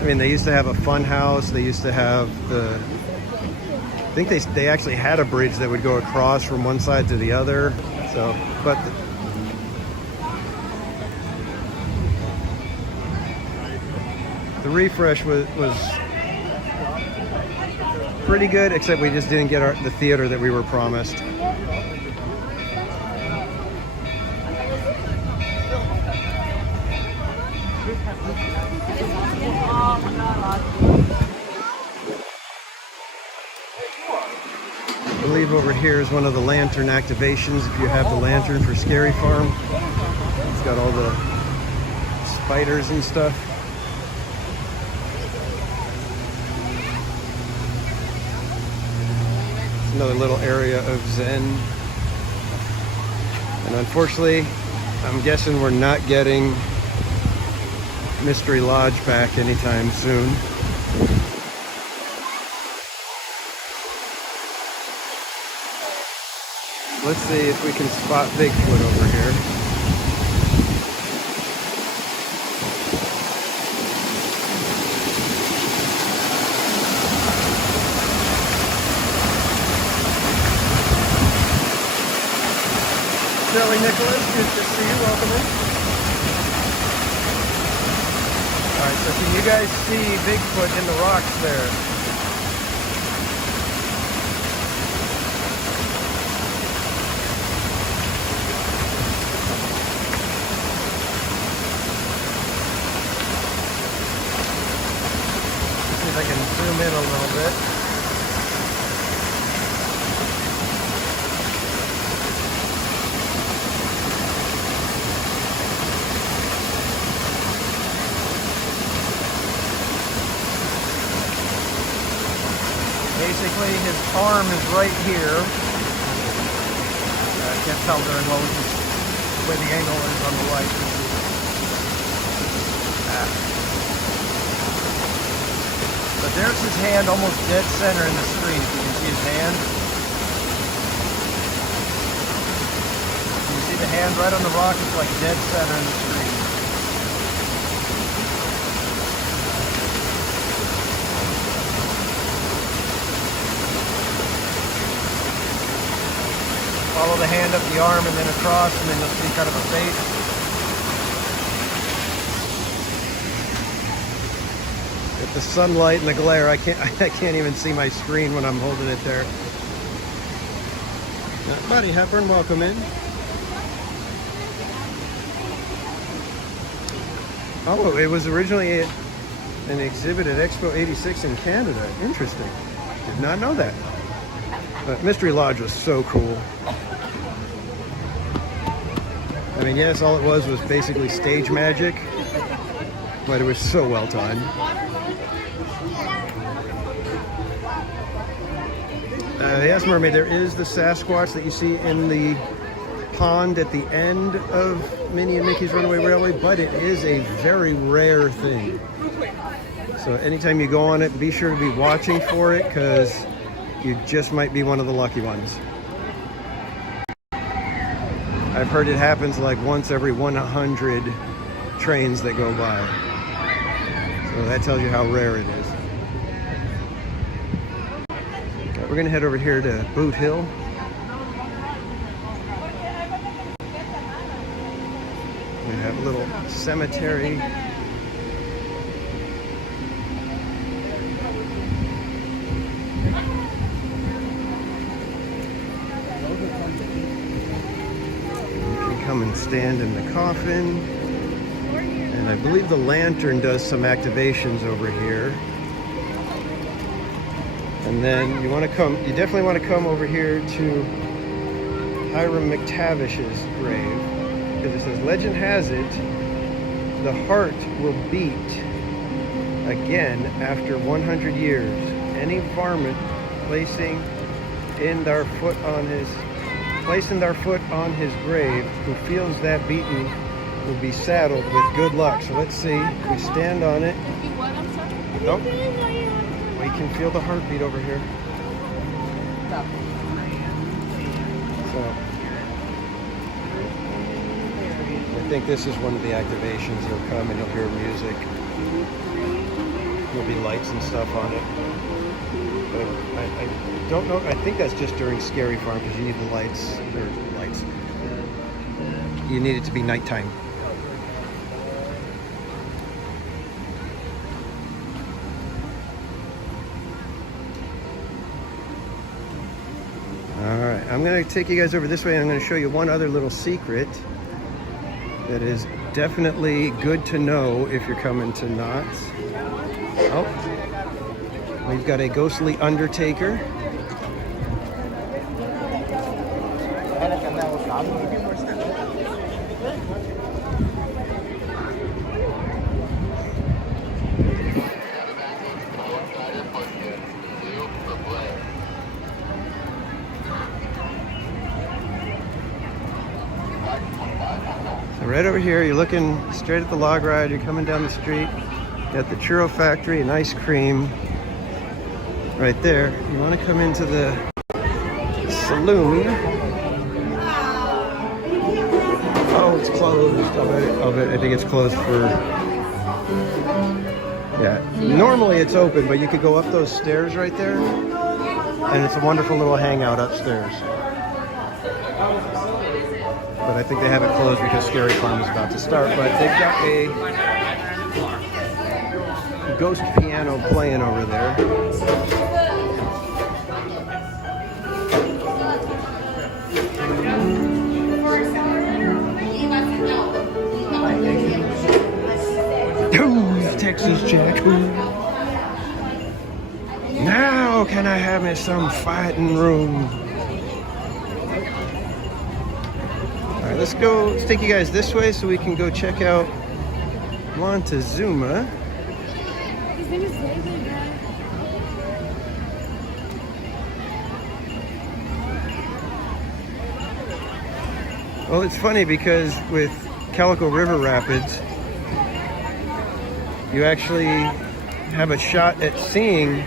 I mean, they used to have a fun house. They used to have the, I think they actually had a bridge that would go across from one side to the other. So, but the refresh was pretty good, except we just didn't get the theater that we were promised. I believe over here is one of the lantern activations if you have the lantern for Scary Farm. It's got all the spiders and stuff. It's another little area of Zen. And unfortunately, I'm guessing we're not getting Mystery Lodge back anytime soon. Let's see if we can spot Bigfoot over here. Shelley Nicholas, good to see you. Welcome in. Alright, so can you guys see Bigfoot in the rocks there? See if I can zoom in a little bit. Basically, his arm is right here. I can't tell very well with the way the angle is on the light. But there's his hand almost dead center in the screen. If you can see his hand. Can you see the hand right on the rock? It's like dead center in the screen. Follow the hand up the arm and then across, and then you'll see kind of a face. With the sunlight and the glare, I can't even see my screen when I'm holding it there. Buddy Hepburn, welcome in. Oh, it was originally an exhibit at Expo 86 in Canada. Interesting. Did not know that. But Mystery Lodge was so cool. I mean, yes, all it was basically stage magic, but it was so well timed. Yes, Mermaid, there is the Sasquatch that you see in the pond at the end of Minnie and Mickey's Runaway Railway, but it is a very rare thing. So anytime you go on it, be sure to be watching for it, because you just might be one of the lucky ones. I've heard it happens like once every 100 trains that go by. So that tells you how rare it is. Okay, we're gonna head over here to Boot Hill. We have a little cemetery. Come and stand in the coffin, and I believe the lantern does some activations over here. And then you definitely want to come over here to Hiram McTavish's grave, because it says, legend has it, the heart will beat again after 100 years. Any varmint placing their foot on his grave who feels that beating will be saddled with good luck. So let's see. We stand on it. Nope. We can feel the heartbeat over here. So I think this is one of the activations. You'll come and you'll hear music. There'll be lights and stuff on it. But I don't know. I think that's just during Scary Farm because you need the lights. You need it to be nighttime. Alright, I'm going to take you guys over this way and I'm going to show you one other little secret that is definitely good to know if you're coming to Knott. Oh, we've got a ghostly undertaker. Right over here, you're looking straight at the log ride, you're coming down the street, got the churro factory and ice cream right there. You want to come into the saloon. Oh, it's closed. I think it's closed for... Yeah, normally it's open, but you could go up those stairs right there, and it's a wonderful little hangout upstairs. But I think they have it closed because Scary Farm is about to start. But they've got a ghost piano playing over there. Who's Texas Jack? Now can I have me some fighting room? Let's take you guys this way so we can go check out Montezuma. Well, it's funny because with Calico River Rapids, you actually have a shot at seeing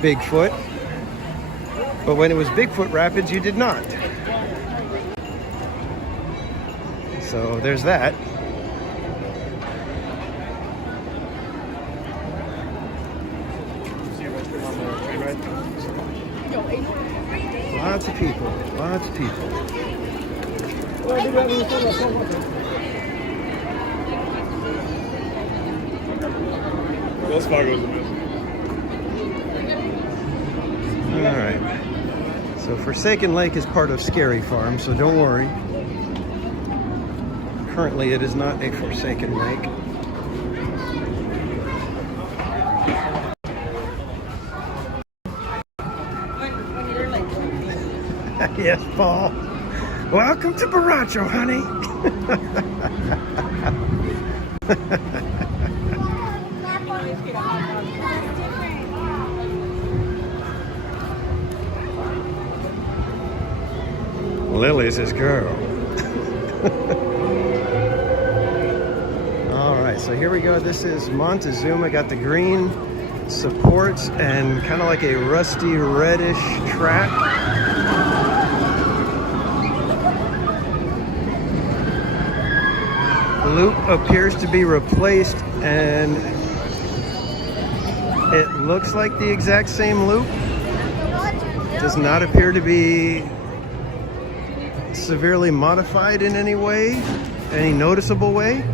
Bigfoot, but when it was Bigfoot Rapids, you did not. So there's that. Lots of people, lots of people. All right. So Forsaken Lake is part of Scary Farm, so don't worry. Currently, it is not a forsaken lake. Yes, Paul. Welcome to Baracho, honey. Lily's his girl. So here we go. This is Montezuma. Got the green supports and kind of like a rusty reddish track. Loop appears to be replaced and it looks like the exact same loop. Does not appear to be severely modified in any way, any noticeable way.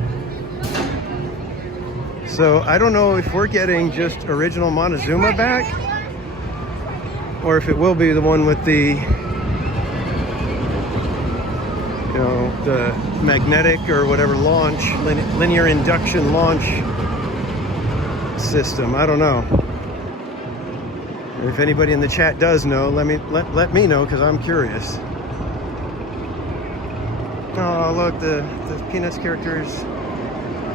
So I don't know if we're getting just original Montezuma back or if it will be the one with the, you know, the magnetic or whatever launch, linear induction launch system. I don't know. If anybody in the chat does know, let me know because I'm curious. Oh, look, the Peanuts characters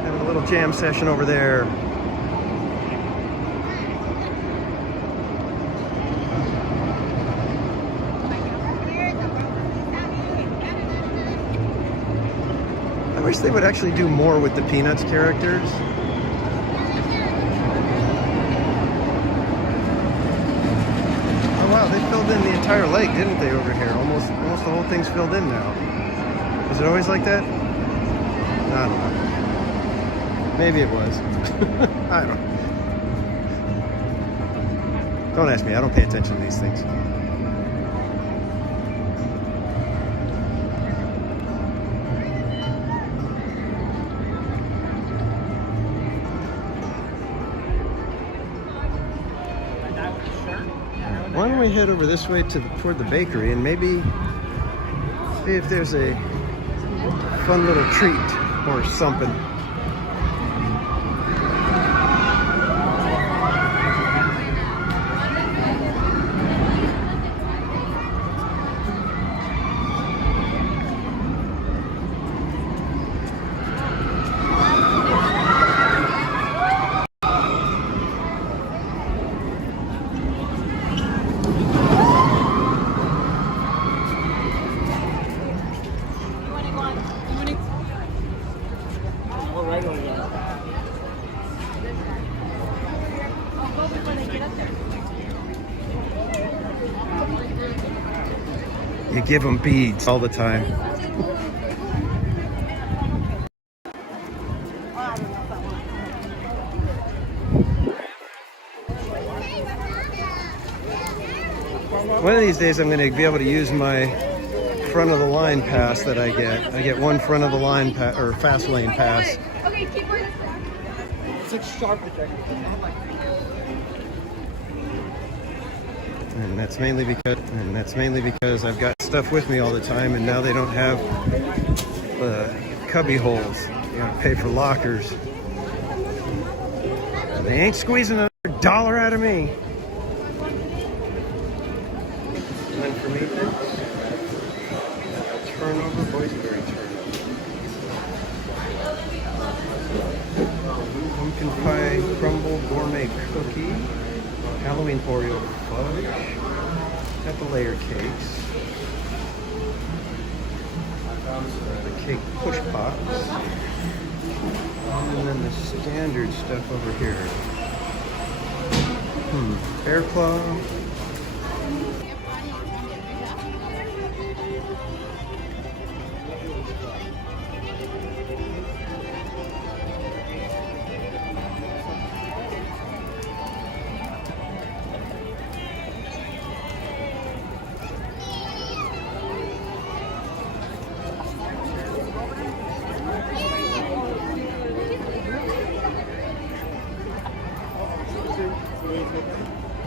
Having a little jam session over there. I wish they would actually do more with the Peanuts characters. Oh wow, they filled in the entire lake, didn't they, over here? Almost the whole thing's filled in now. Was it always like that? I don't know. Maybe it was. I don't know. Don't ask me, I don't pay attention to these things. Why don't we head over this way toward the bakery and maybe see if there's a fun little treat or something. You give them beads all the time. One of these days I'm going to be able to use my front of the line pass that I get. I get one front of the line or fast lane pass. Okay, keep working. It's like sharp ejector. And that's mainly because I've got stuff with me all the time, and now they don't have cubby holes. You gotta pay for lockers. They ain't squeezing another dollar out of me. None for me, thanks. Turnover, boysenberry turnover. Pumpkin pie crumble gourmet cookie. Halloween Oreo fudge. Got the layer cakes. The cake push pops. And then the standard stuff over here. Bear claw.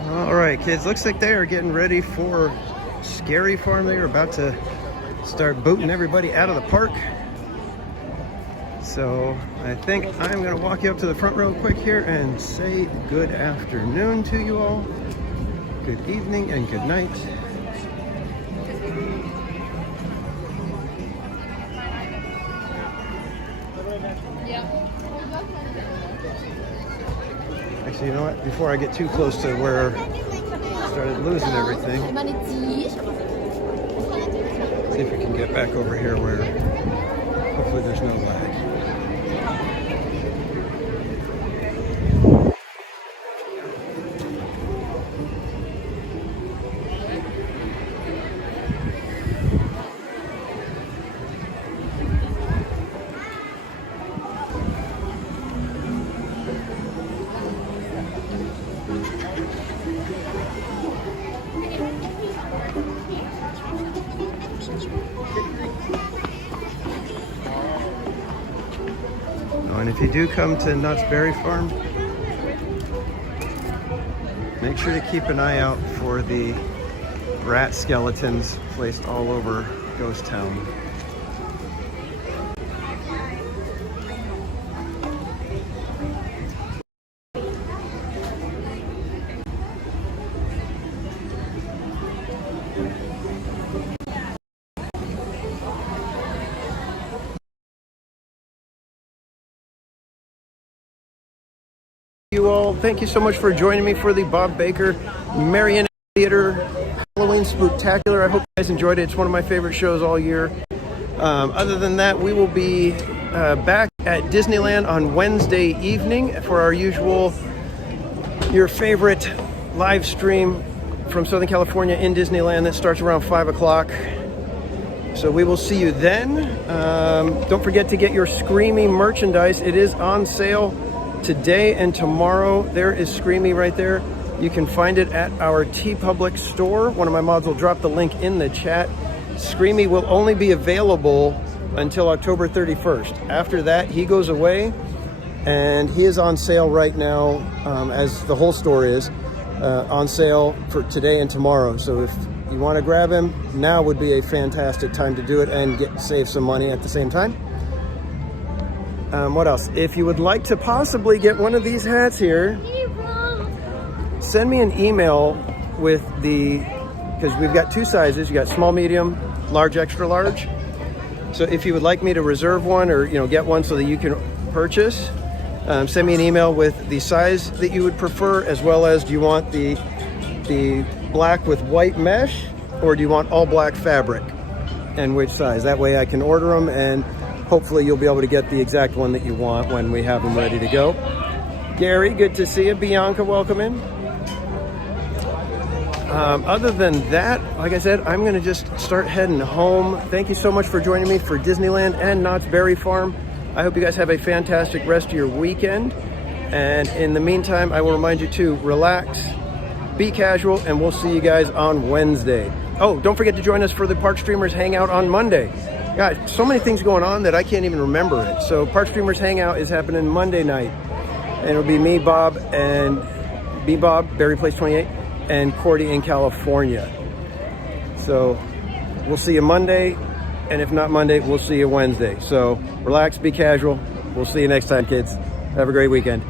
All right, kids, looks like they are getting ready for Scary Farm. They are about to start booting everybody out of the park. So I think I'm gonna walk you up to the front row quick here and say good afternoon to you all. Good evening and good night. Actually, you know what? Before I get too close to where I started losing everything, see if we can get back over here where hopefully there's no lag. And if you do come to Knott's Berry Farm, make sure to keep an eye out for the rat skeletons placed all over Ghost Town. you all. Thank you so much for joining me for the Bob Baker Marionette Theater Halloween Spooktacular. I hope you guys enjoyed it. It's one of my favorite shows all year. Other than that, we will be back at Disneyland on Wednesday evening for our usual, your favorite live stream from Southern California in Disneyland that starts around 5 o'clock. So we will see you then. Don't forget to get your Screamy merchandise. It is on sale today and tomorrow. There is Screamy right there. You can find it at our TeePublic store. One of my mods will drop the link in the chat. Screamy will only be available until October 31st. After that, he goes away, and he is on sale right now, as the whole store is, on sale for today and tomorrow. So if you want to grab him, now would be a fantastic time to do it and save some money at the same time. What else? If you would like to possibly get one of these hats here, send me an email with because we've got two sizes. You got small, medium, large, extra large. So if you would like me to reserve one or get one so that you can purchase, send me an email with the size that you would prefer, as well as do you want the black with white mesh, or do you want all black fabric, and which size? That way I can order them, and hopefully you'll be able to get the exact one that you want when we have them ready to go. Gary, good to see you. Bianca, welcome in. Other than that, like I said, I'm going to just start heading home. Thank you so much for joining me for Disneyland and Knott's Berry Farm. I hope you guys have a fantastic rest of your weekend. And in the meantime, I will remind you to relax, be casual, and we'll see you guys on Wednesday. Oh, don't forget to join us for the Park Streamers Hangout on Monday. God, so many things going on that I can't even remember it. So Park Streamers Hangout is happening Monday night. And it'll be me, Bob, Berry Place 28, and Cordy in California. So we'll see you Monday. And if not Monday, we'll see you Wednesday. So relax, be casual. We'll see you next time, kids. Have a great weekend.